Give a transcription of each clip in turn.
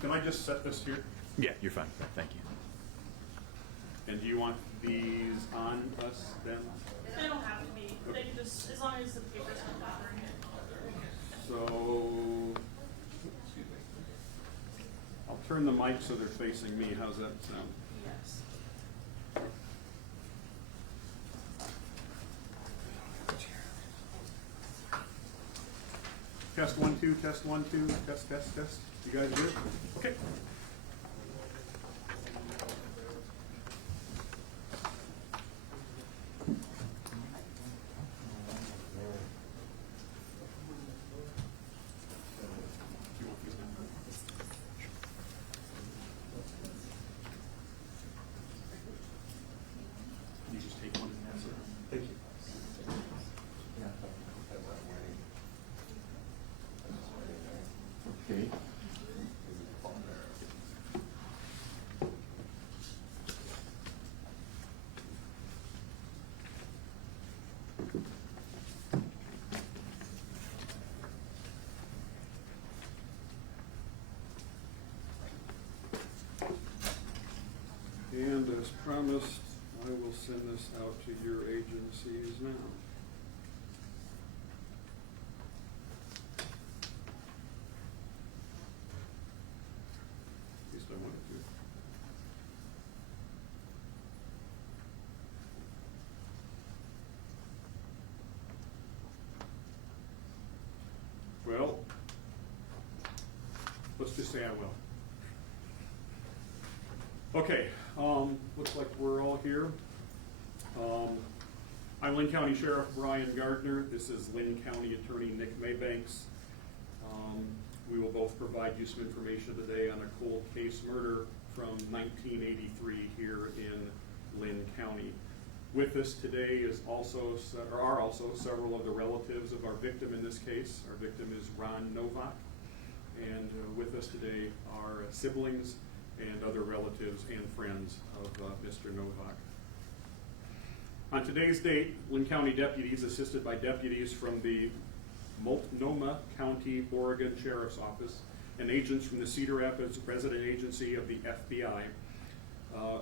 Can I just set this here? Yeah, you're fine. Thank you. And do you want these on us then? They don't have to be. They can just, as long as the paper's not covering it. So I'll turn the mic so they're facing me. How's that sound? Yes. Test 1 2, test 1 2, test test test. You guys good? Okay. You just take one and answer. Thank you. Okay. And as promised, I will send this out to your agencies now. At least I wanted to. Well, let's just say I will. Okay, looks like we're all here. I'm Linn County Sheriff Brian Gardner. This is Linn County Attorney Nick Maybanks. We will both provide you some information today on a cold case murder from 1983 here in Linn County. With us today are also several of the relatives of our victim in this case. Our victim is Ron Novak, and with us today are siblings and other relatives and friends of Mr. Novak. On today's date, Linn County deputies, assisted by deputies from the Multnomah County, Oregon Sheriff's Office and agents from the Cedar Rapids Resident Agency of the FBI,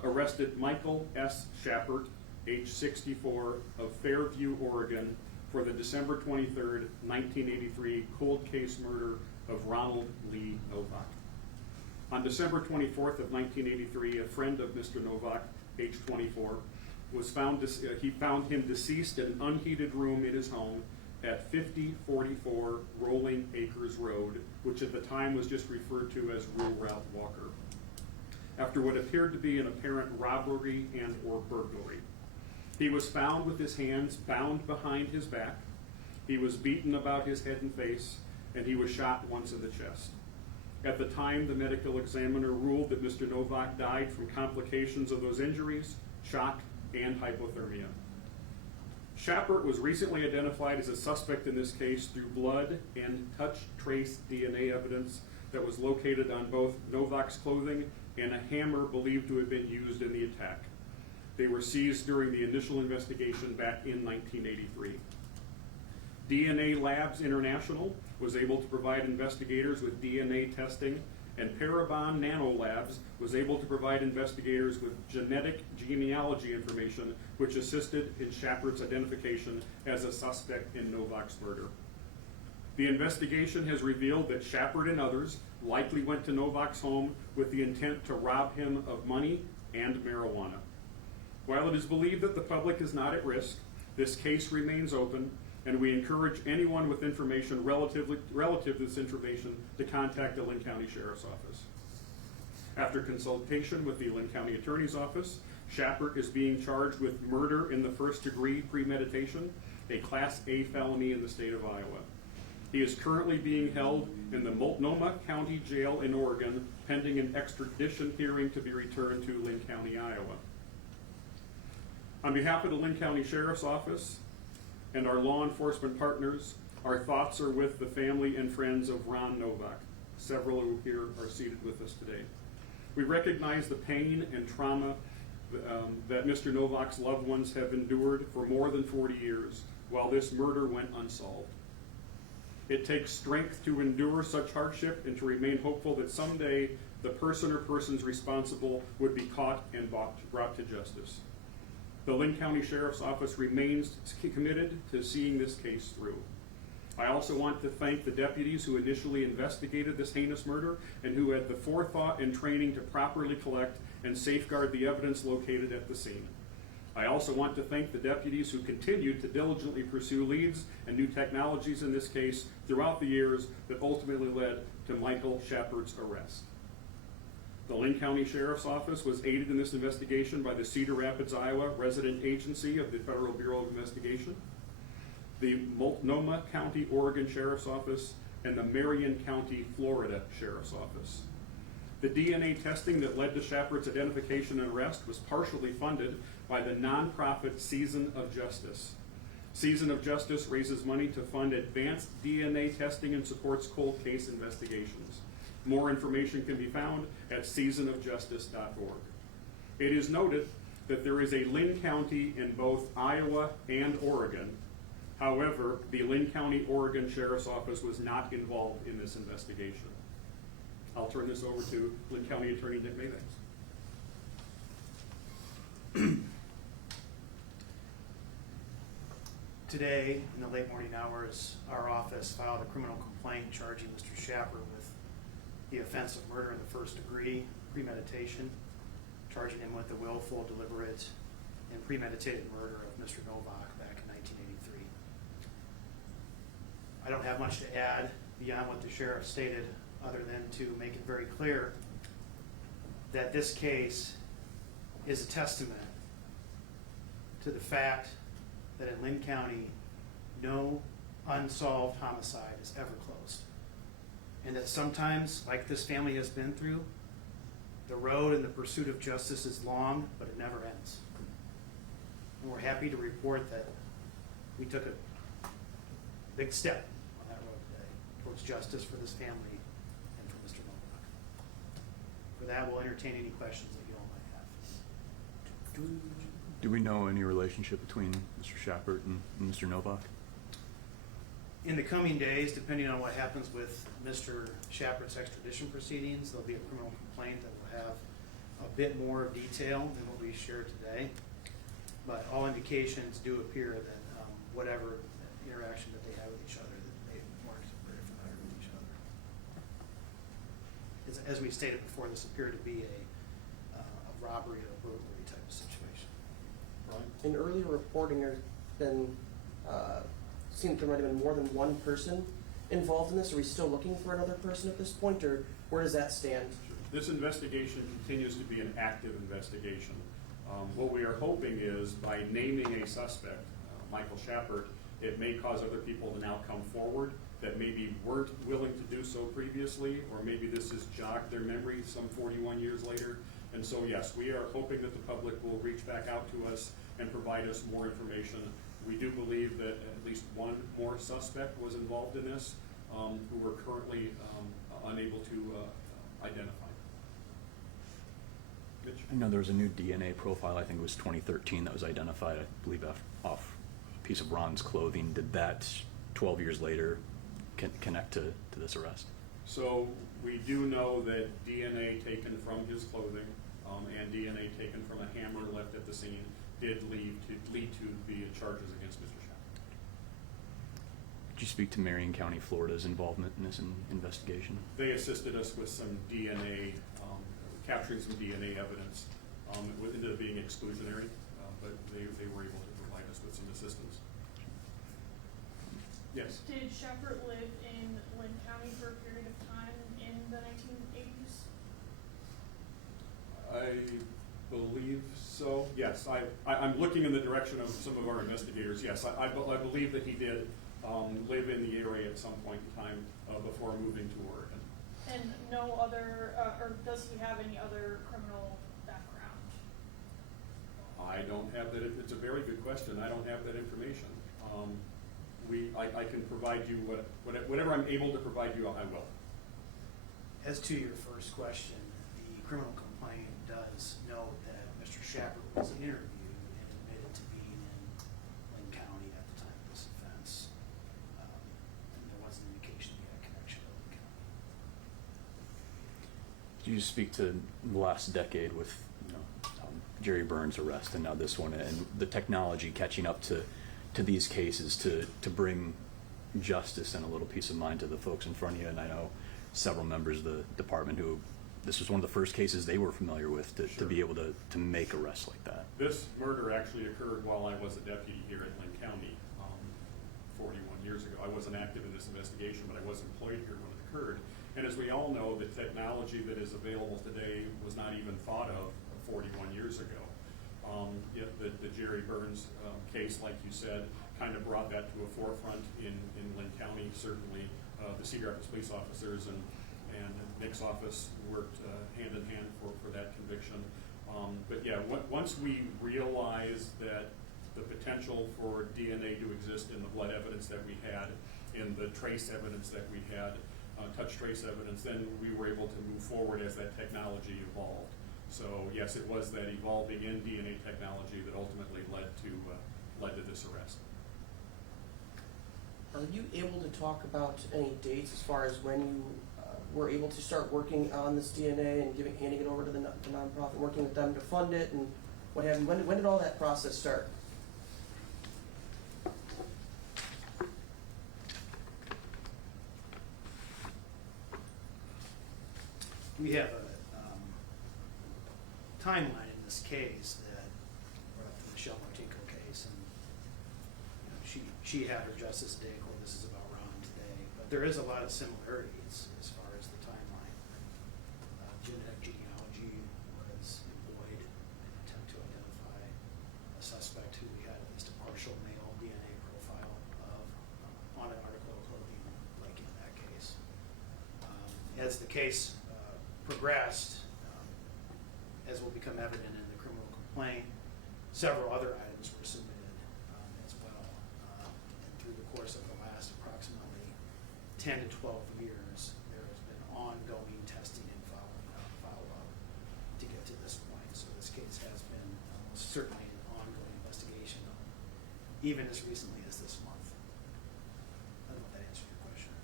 arrested Michael S. Shappert, age 64, of Fairview, Oregon, for the December 23rd, 1983 cold case murder of Ronald Lee Novak. On December 24th of 1983, a friend of Mr. Novak, age 24, he found him deceased in an unheated room in his home at 5044 Rolling Acres Road, which at the time was just referred to as Rural Route Walker, after what appeared to be an apparent robbery and or burglary. He was found with his hands bound behind his back. He was beaten about his head and face, and he was shot once in the chest. At the time, the medical examiner ruled that Mr. Novak died from complications of those injuries, shock, and hypothermia. Shappert was recently identified as a suspect in this case through blood and touch trace DNA evidence that was located on both Novak's clothing and a hammer believed to have been used in the attack. They were seized during the initial investigation back in 1983. DNA Labs International was able to provide investigators with DNA testing, and Parabon Nanolabs was able to provide investigators with genetic genealogy information, which assisted in Shappert's identification as a suspect in Novak's murder. The investigation has revealed that Shappert and others likely went to Novak's home with the intent to rob him of money and marijuana. While it is believed that the public is not at risk, this case remains open, and we encourage anyone with information relative to this information to contact the Linn County Sheriff's Office. After consultation with the Linn County Attorney's Office, Shappert is being charged with murder in the first degree premeditation, a Class A felony in the state of Iowa. He is currently being held in the Multnomah County Jail in Oregon, pending an extradition hearing to be returned to Linn County, Iowa. On behalf of the Linn County Sheriff's Office and our law enforcement partners, our thoughts are with the family and friends of Ron Novak. Several who here are seated with us today. We recognize the pain and trauma that Mr. Novak's loved ones have endured for more than 40 years, while this murder went unsolved. It takes strength to endure such hardship and to remain hopeful that someday the person or persons responsible would be caught and brought to justice. The Linn County Sheriff's Office remains committed to seeing this case through. I also want to thank the deputies who initially investigated this heinous murder and who had the forethought and training to properly collect and safeguard the evidence located at the scene. I also want to thank the deputies who continued to diligently pursue leads and new technologies in this case throughout the years that ultimately led to Michael Shepard's arrest. The Linn County Sheriff's Office was aided in this investigation by the Cedar Rapids, Iowa resident agency of the Federal Bureau of Investigation, the Multnomah County, Oregon Sheriff's Office, and the Marion County, Florida Sheriff's Office. The DNA testing that led to Shepard's identification and arrest was partially funded by the nonprofit Season of Justice. Season of Justice raises money to fund advanced DNA testing and supports cold case investigations. More information can be found at seasonofjustice.org. It is noted that there is a Linn County in both Iowa and Oregon. However, the Linn County, Oregon Sheriff's Office was not involved in this investigation. I'll turn this over to Linn County Attorney Nick Maybanks. Today, in the late morning hours, our office filed a criminal complaint charging Mr. Shepard with the offense of murder in the first degree, premeditation, charging him with the willful, deliberate, and premeditated murder of Mr. Novak back in 1983. I don't have much to add beyond what the sheriff stated, other than to make it very clear that this case is a testament to the fact that in Linn County, no unsolved homicide is ever closed. And that sometimes, like this family has been through, the road in the pursuit of justice is long, but it never ends. And we're happy to report that we took a big step on that road today towards justice for this family and for Mr. Novak. For that, we'll entertain any questions that you all might have. Do we know any relationship between Mr. Shepard and Mr. Novak? In the coming days, depending on what happens with Mr. Shepard's extradition proceedings, there'll be a criminal complaint that will have a bit more detail than what we shared today. But all indications do appear that whatever interaction that they have with each other, that they weren't very familiar with each other. As we stated before, this appeared to be a robbery or burglary type of situation. In earlier reporting, there's been seen that there might have been more than one person involved in this. Are we still looking for another person at this point, or where does that stand? This investigation continues to be an active investigation. What we are hoping is by naming a suspect, Michael Shepard, it may cause other people to now come forward that maybe weren't willing to do so previously, or maybe this has jogged their memory some 41 years later. And so, yes, we are hoping that the public will reach back out to us and provide us more information. We do believe that at least one more suspect was involved in this, who we're currently unable to identify. Mitch? I know there was a new DNA profile, I think it was 2013, that was identified, I believe, off a piece of Ron's clothing. Did that, 12 years later, connect to this arrest? So we do know that DNA taken from his clothing and DNA taken from a hammer left at the scene did lead to the charges against Mr. Shepard. Could you speak to Marion County, Florida's involvement in this investigation? They assisted us with some DNA, capturing some DNA evidence. It ended up being exclusionary, but they were able to provide us with some assistance. Yes? Did Shepard live in Linn County for a period of time in the 1980s? I believe so. Yes, I'm looking in the direction of some of our investigators. Yes, I believe that he did live in the area at some point in time before moving to Oregon. And no other, or does he have any other criminal background? I don't have that. It's a very good question. I don't have that information. I can provide you whatever I'm able to provide you, I will. As to your first question, the criminal complaint does note that Mr. Shepard was interviewed and admitted to being in Linn County at the time of this offense. And there was an indication you speak to the last decade with Jerry Burns' arrest and now this one, and the technology catching up to these cases to bring justice and a little peace of mind to the folks in front of you? And I know several members of the department who this was one of the first cases they were familiar with to be able to make arrests like that. This murder actually occurred while I was a deputy here in Linn County 41 years ago. I wasn't active in this investigation, but I was employed here when it occurred. And as we all know, the technology that is available today was not even thought of 41 years ago. Yet the Jerry Burns case, like you said, kind of brought that to a forefront in Linn County. Certainly, the Cedar Rapids police officers and Nick's office worked hand in hand for that conviction. But yeah, once we realized that the potential for DNA to exist in the blood evidence that we had, in the trace evidence that we had, touch trace evidence, then we were able to move forward as that technology evolved. So yes, it was that evolving in DNA technology that ultimately led to this arrest. Are you able to talk about any dates as far as when you were able to start working on this DNA and handing it over to the nonprofit, working with them to fund it and what have you? When did all that process start? We have a timeline in this case that brought up the Michelle Martinko case, and she had her Justice Day quote, "This is about Ron today," but there is a lot of similarities as far as the timeline. Genetic genealogy was employed in an attempt to identify a suspect who we had at least a partial male DNA profile of on an article of clothing, like in that case. As the case progressed, as will become evident in the criminal complaint, several other items were submitted as well. And through the course of the last approximately 10 to 12 years, there has been ongoing testing and follow-up to get to this point. So this case has been most certainly an ongoing investigation, even as recently as this month. I don't know if that answered your question.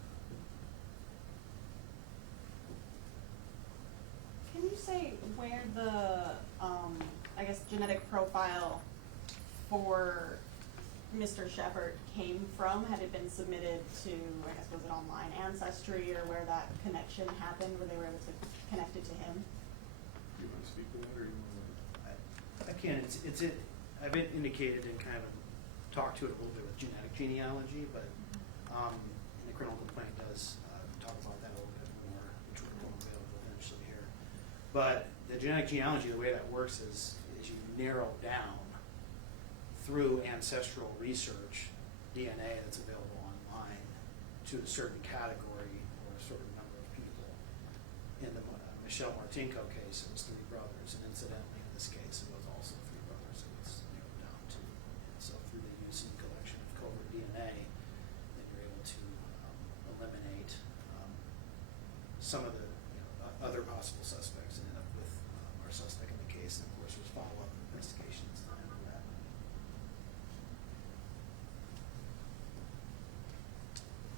Can you say where the, I guess, genetic profile for Mr. Shepard came from? Had it been submitted to, I guess, was it online Ancestry, or where that connection happened, where they were able to connect it to him? Do you want to speak to that, or you want I can. I've indicated and kind of talked to it a little bit with genetic genealogy, but and the criminal complaint does talk about that a little bit more, which will become available eventually here. But the genetic genealogy, the way that works is you narrow down through ancestral research DNA that's available online to a certain category or a certain number of people. In the Michelle Martinko case, it was 3 brothers, and incidentally in this case it was also 3 brothers, so it's narrowed down to. And so through the use and collection of covert DNA, then you're able to eliminate some of the other possible suspects and end up with our suspect in the case. And of course, there's follow-up investigations after that.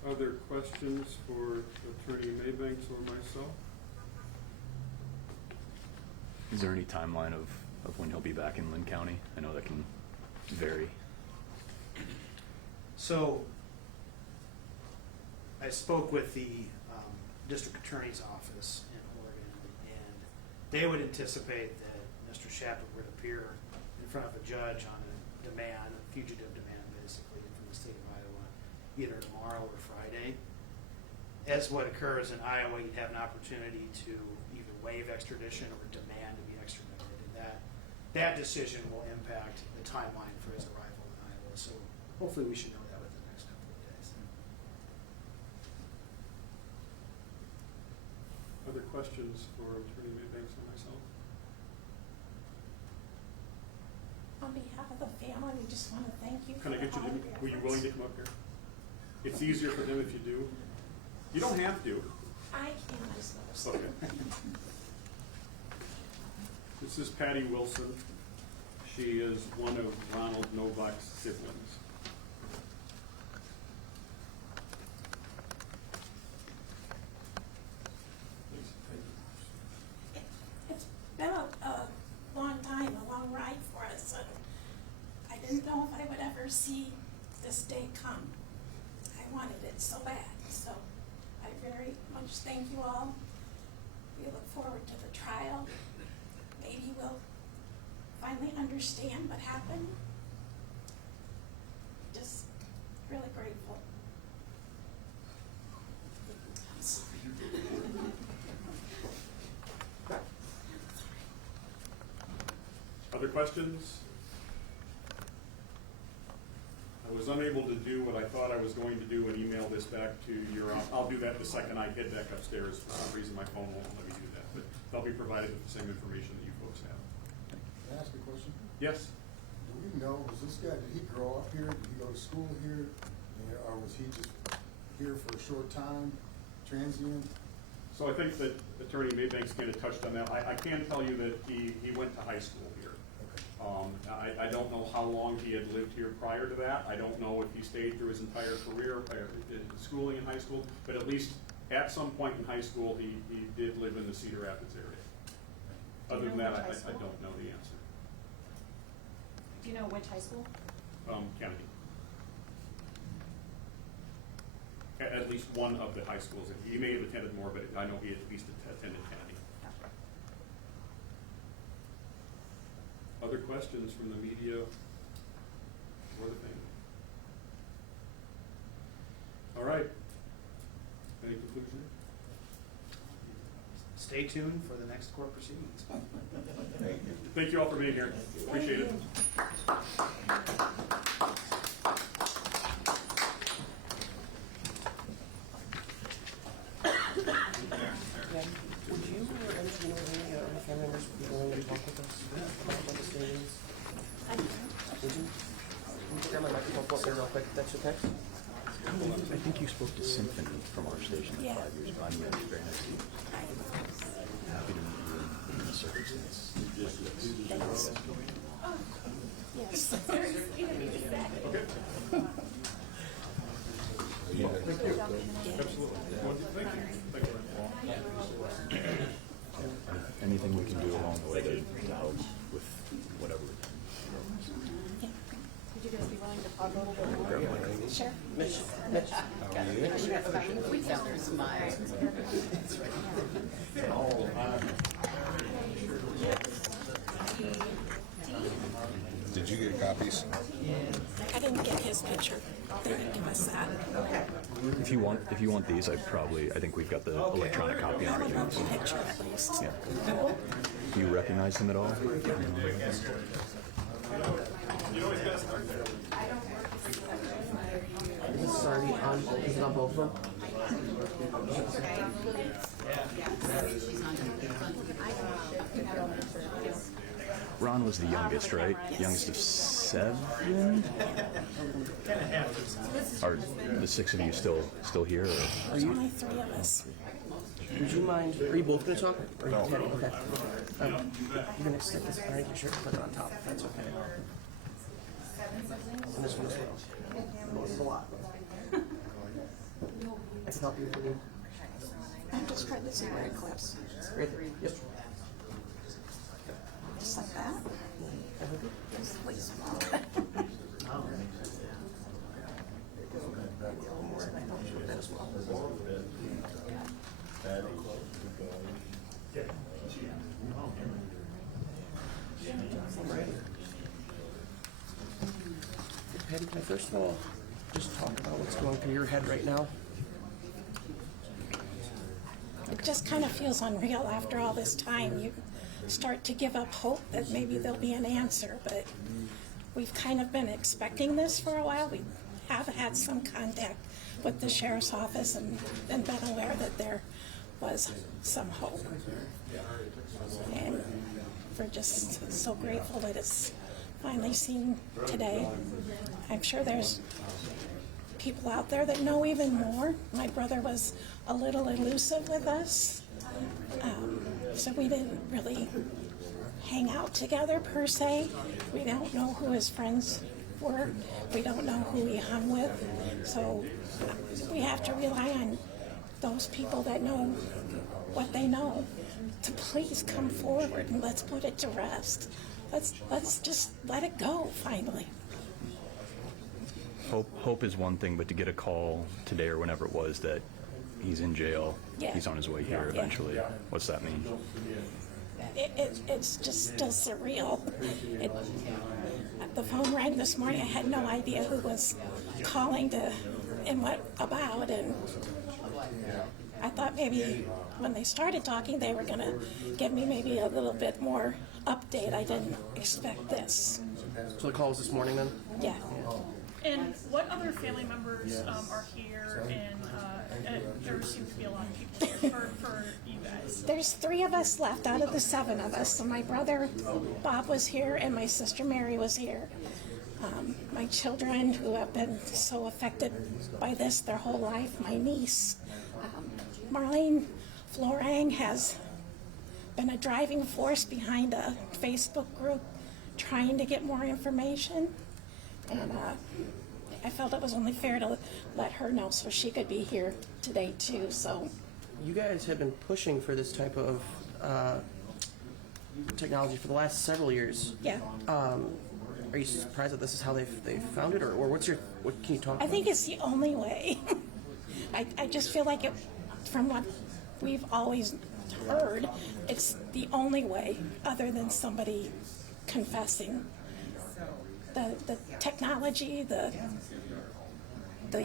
Other questions for Attorney Maybanks or myself? Is there any timeline of when he'll be back in Linn County? I know that can vary. So I spoke with the district attorney's office in Oregon, and they would anticipate that Mr. Shepard would appear in front of a judge on a demand, a fugitive demand basically, from the state of Iowa, either tomorrow or Friday. As what occurs in Iowa, you'd have an opportunity to either waive extradition or demand to be extradited, and that decision will impact the timeline for his arrival in Iowa. So hopefully we should know that within the next couple of days. Other questions for Attorney Maybanks or myself? On behalf of the family, we just want to thank you. Can I get you for all to, of your were you efforts. willing to come up here? It's easier for them if you do. You don't have to. I can just notice. Okay. This is Patty Wilson. She is one of Ronald Novak's siblings. see this day come. I wanted it so bad, so I very much thank you all. We look forward to the trial. Maybe we'll finally understand what happened. Just really grateful. I'm sorry. Other questions? I was unable to do what I thought I was going to do and email this back to your, I'll do that the second I head back upstairs. For some reason, my phone won't let me do that, but they'll be provided with the same information that you folks have. Can I ask a question? Yes? Do we know, was this guy, did he grow up here? Did he go to school here? Or was he just here for a short time, transient? So I think that Attorney Maybanks kind of touched on that. I can tell you that he went to high school here. Okay. I don't know how long he had lived here prior to that. I don't know if he stayed through his entire career, schooling in high school, but at least at some point in high school, he did live in the Cedar Rapids area. Do you Other than know that, which I high school? don't know the answer. Do you know which high school? Kennedy. At least one of the high schools. He may have attended more, but I know he at least attended Kennedy. Other questions from the media or the family? All right. Any conclusion? Stay tuned for the next court proceedings. Thank you all for being here. Appreciate it. Yeah. Would you or any family members be willing to talk with us about what this day is? Would you? Can you grab my microphone up there real quick, if that's okay? I think you spoke to Symphony from our station Yeah. 5 years ago. I'm very nice to you. Happy to meet you in the circumstance. Thanks. Yes. Very sweet of you to say. Okay. Thank you. Absolutely. Well, thank you. Thank you. Anything we can do along the way to help with whatever. Yeah. Would you guys be willing to talk a little bit more? Sure. Mitch? Did you get copies? I didn't get his picture. They didn't give us that. If you want these, I think we've got the electronic copy I on our would love units. the picture at least. Yeah. Do you recognize him at all? This is already on, is it on both of them? Ron was the youngest, right? Yes. Youngest of 7? Are the 6 of you still here? Or? There's only 3 of us. Would you mind, are you both gonna talk? Or are you Teddy? Okay. You're gonna stick this, I think you should put it on top, if that's okay. And this one as well. This is a lot. I can help you if you need. I'm just trying to see where it clips. Right there. Yep. Just like that. Yes, please. Patty, can I first of all just talk about what's going through your head right now? It just kind of feels unreal after all this time. You start to give up hope that maybe there'll be an answer, but we've kind of been expecting this for a while. We have had some contact with the sheriff's office and been aware that there was some hope. And we're just so grateful that it's finally seen today. I'm sure there's people out there that know even more. My brother was a little elusive with us, so we didn't really hang out together per se. We don't know who his friends were. We don't know who he hung with. So we have to rely on those people that know what they know to please come forward and let's put it to rest. Let's just let it go finally. hope is one thing, but to get a call today or whenever it was that he's in jail, Yeah. he's on his way here Yeah. eventually, what's that mean? It's just still surreal. The phone rang this morning. I had no idea who was calling and what about, and I thought maybe when they started talking they were going to give me maybe a little bit more update. I didn't expect this. So the call was this morning then? Yeah. And what other family members are here? And there seems to be a lot of people here for you guys. There's 3 of us left out of the 7 of us. So my brother Bob was here and my sister Mary was here. My children who have been so affected by this their whole life, my niece, Marlene Florang, has been a driving force behind a Facebook group trying to get more information. And I felt it was only fair to let her know so she could be here today too. So You guys have been pushing for this type of technology for the last several years. yeah, Are you surprised that this is how they found it, or what can you talk about? I think it's the only way. I just feel like from what we've always heard, it's the only way other than somebody confessing. The technology, the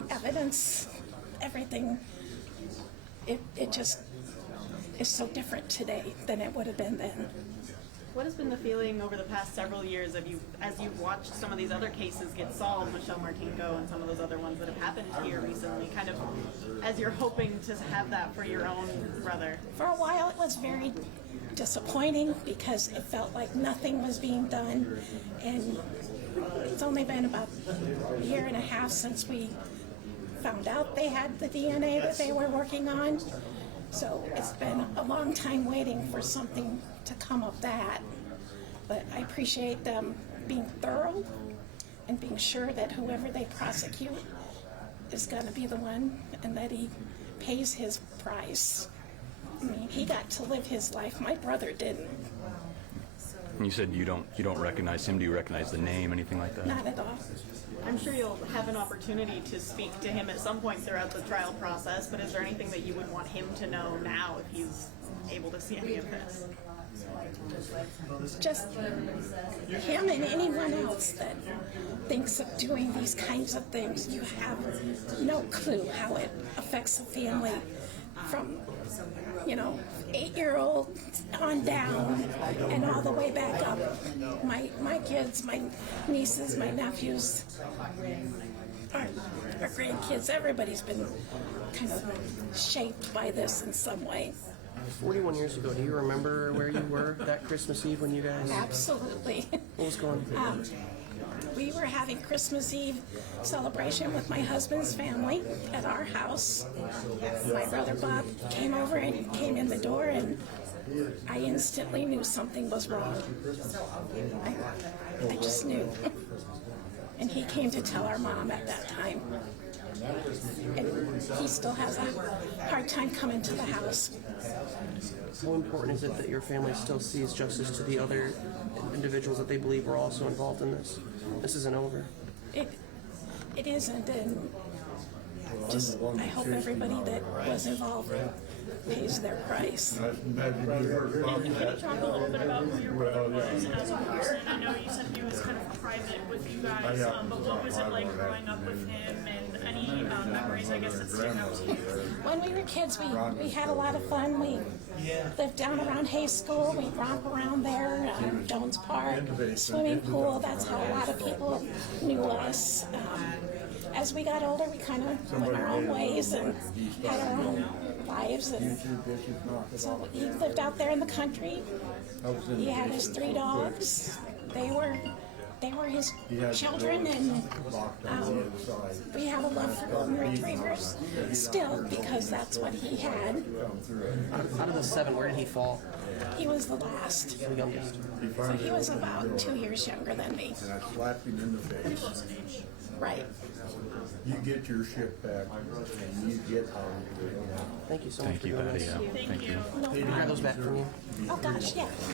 evidence, everything, it just is so different today than it would have been then. What has been the feeling over the past several years of you, as you've watched some of these other cases get solved, Michelle Martinko and some of those other ones that have happened here recently, kind of as you're hoping to have that for your own brother? For a while, it was very disappointing because it felt like nothing was being done, and it's only been about a year and a half since we found out they had the DNA that they were working on. So it's been a long time waiting for something to come of that. But I appreciate them being thorough and being sure that whoever they prosecute is going to be the one and that he pays his price. I mean, he got to live his life. My brother didn't. You said you don't recognize him. Do you recognize the name, anything like that? Not at all. I'm sure you'll have an opportunity to speak to him at some point throughout the trial process, but is there anything that you would want him to know now if he's able to see any of this? Just him and anyone else that thinks of doing these kinds of things, you have no clue how it affects a family from, 8-year-old on down and all the way back up. My kids, my nieces, my nephews, our grandkids, everybody's been kind of shaped by this in some way. 41 years ago, do you remember where you were that Christmas Eve when you guys... Absolutely. What was going on? We were having Christmas Eve celebration with my husband's family at our house. My brother Bob came over and came in the door, and I instantly knew something was wrong. I just knew. And he came to tell our mom at that time. And he still has a hard time coming to the house. How important is it that your family still sees justice to the other individuals that they believe were also involved in this? This isn't over. It isn't, and just I hope everybody that was involved pays their price. Can you talk a little bit about who your brother was as a person? I know you said he was kind of private with you guys, but what was it like growing up with him, and any memories, I guess, that stick out to you? When we were kids, we had a lot of fun. We lived down around Hay School. We'd romp around there, Jones Park, swimming pool. That's how a lot of people knew us. As we got older, we kind of went our own ways and had our own lives. And so he lived out there in the country. He had his 3 dogs. They were his children, and we have a love for golden retrievers still because that's what he had. Out of the 7, where did he fall? He was the last. The youngest. So he was about 2 years younger than me. And I slapped him in the face. Right. You get your shit back, and you get out of here. Thank you so much Thank for you, doing Patty. this. Thank you. No Can I have those back from you? Oh gosh, yeah.